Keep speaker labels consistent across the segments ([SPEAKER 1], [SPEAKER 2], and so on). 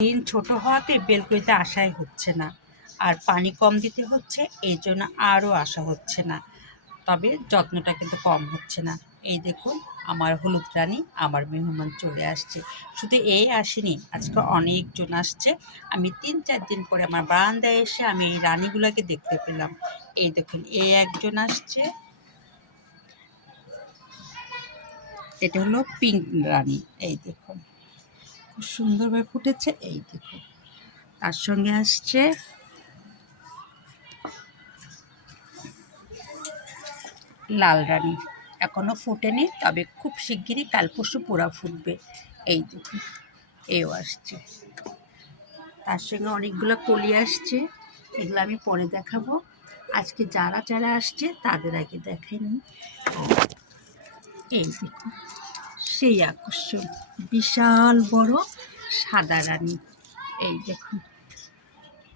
[SPEAKER 1] দিন ছোট হওয়াতে বেলকুড়িতে আসাই হচ্ছে না। আর পানি কম দিতে হচ্ছে এই জন্য আরও আসা হচ্ছে না। তবে যত্নটা কিন্তু কম হচ্ছে না। এই দেখুন, আমার হলুদ রানী, আমার মেহমান চলে আসছে। শুধু এই আসেনি, আজকে অনেকজন আসছে। আমি তিন চার দিন পরে আমার বারান্দায় এসে আমি এই রানীগুলোকে দেখতে পেলাম। এই দেখুন এই একজন আসছে। এটা হলো পিঙ্ক রানী, এই দেখুন। খুব সুন্দরভাবে ফুটেছে। এই দেখুন তার সঙ্গে আসছে লাল রানী। এখনও ফোটেনি, তবে খুব শিগগিরই কাল পরশু পোড়া ফুটবে। এই দেখুন এও আসছে। তার সঙ্গে অনেকগুলো কলি আসছে, এগুলো আমি পরে দেখাবো। আজকে যারা যারা আসছে, তাদের আগে দেখাইনি এই দেখুন সেই আকর্ষণ। বিশাল বড় সাদা রানী। এই দেখুন।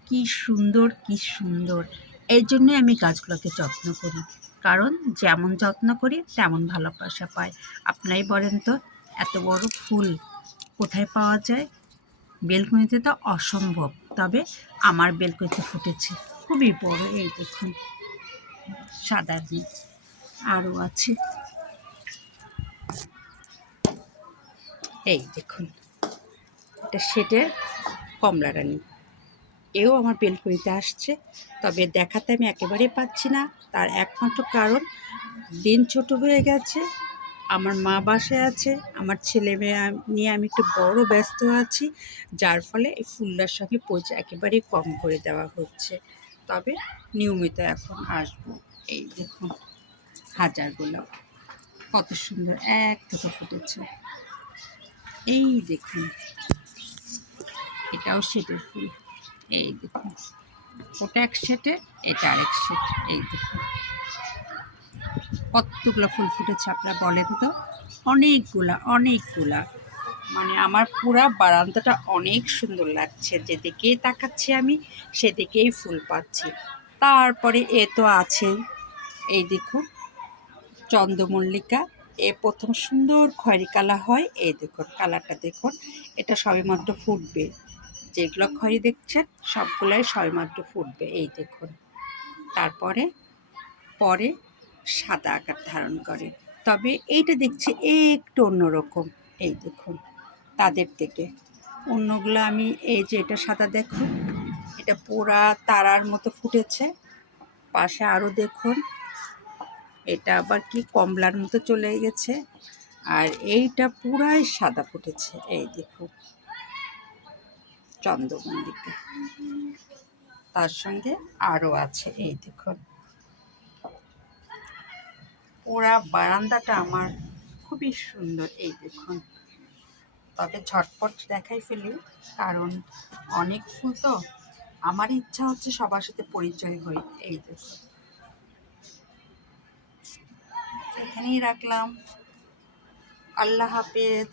[SPEAKER 1] কি সুন্দর কি সুন্দর। এই জন্যই আমি গাছগুলোকে যত্ন করি। কারণ যেমন যত্ন করি, তেমন ভালোবাসা পাই। আপনারাই বলেন তো, এত বড় ফুল কোথায় পাওয়া যায়? বেলকুনিতে তো অসম্ভব। তবে আমার বেলকুনিতে ফুটেছে। খুবই বড়, এই দেখুন। সাদা দিয়ে আরও আছে। এই দেখুন এটা সেটের কমলা রানী। এও আমার বেলকুনিতে আসছে, তবে দেখাতে আমি একেবারেই পাচ্ছি না। তার একমাত্র কারণ, দিন ছোট হয়ে গেছে, আমার মা বাসায় আছে, আমার ছেলে মেয়ে নিয়ে আমি একটু বড় ব্যস্ত আছি, যার ফলে এই ফুলটার সঙ্গে পরিচয় একেবারেই কম করে দেওয়া হচ্ছে। তবে নিয়মিত এখন আসব। এই দেখুন, হাজার গোলাপ, কত সুন্দর, এক ফুটেছে। এই দেখুন, এটাও সেটের ফুল, এই দেখুন। ওটা এক সেটে, এটা আরেক সেট, এই দেখুন। কতগুলো ফুল ফুটেছে আপনারা বলেন তো? অনেকগুলা অনেকগুলা মানে আমার পুরা বারান্দাটা অনেক সুন্দর লাগছে। যেদিকেই তাকাচ্ছি আমি, সেদিকেই ফুল পাচ্ছি। তারপরে এ তো আছেই। এই দেখুন, চন্দ্রমল্লিকা এ প্রথম সুন্দর খয়েরি কালা হয়। এই দেখুন, কালারটা দেখুন। এটা সবেমাত্র ফুটবে। যেগুলো খয়েরি দেখছেন, সবগুলাই সবেমাত্র ফুটবে। এই দেখুন। তারপরে, পরে সাদা আকার ধারণ করে। তবে এইটা দেখছি একটু অন্যরকম। এই দেখুন, তাদের থেকে। অন্যগুলো আমি এই যে এটা সাদা দেখুন, এটা পোড়া তারার মতো ফুটেছে। পাশে আরও দেখুন এটা আবার কি কমলার মতো চলে গেছে। আর এইটা পুরাই সাদা ফুটেছে। এই দেখুন চন্দ্রমল্লিকা তার সঙ্গে আরও আছে, এই দেখুন। পুরা বারান্দাটা আমার খুবই সুন্দর, এই দেখুন। তবে ঝটপট দেখাই ফেলি, কারণ অনেক ফুল তো। আমার ইচ্ছা হচ্ছে সবার সাথে পরিচয় হই, এই দেখুন। এখানেই রাখলাম। আল্লাহ হাফেজ।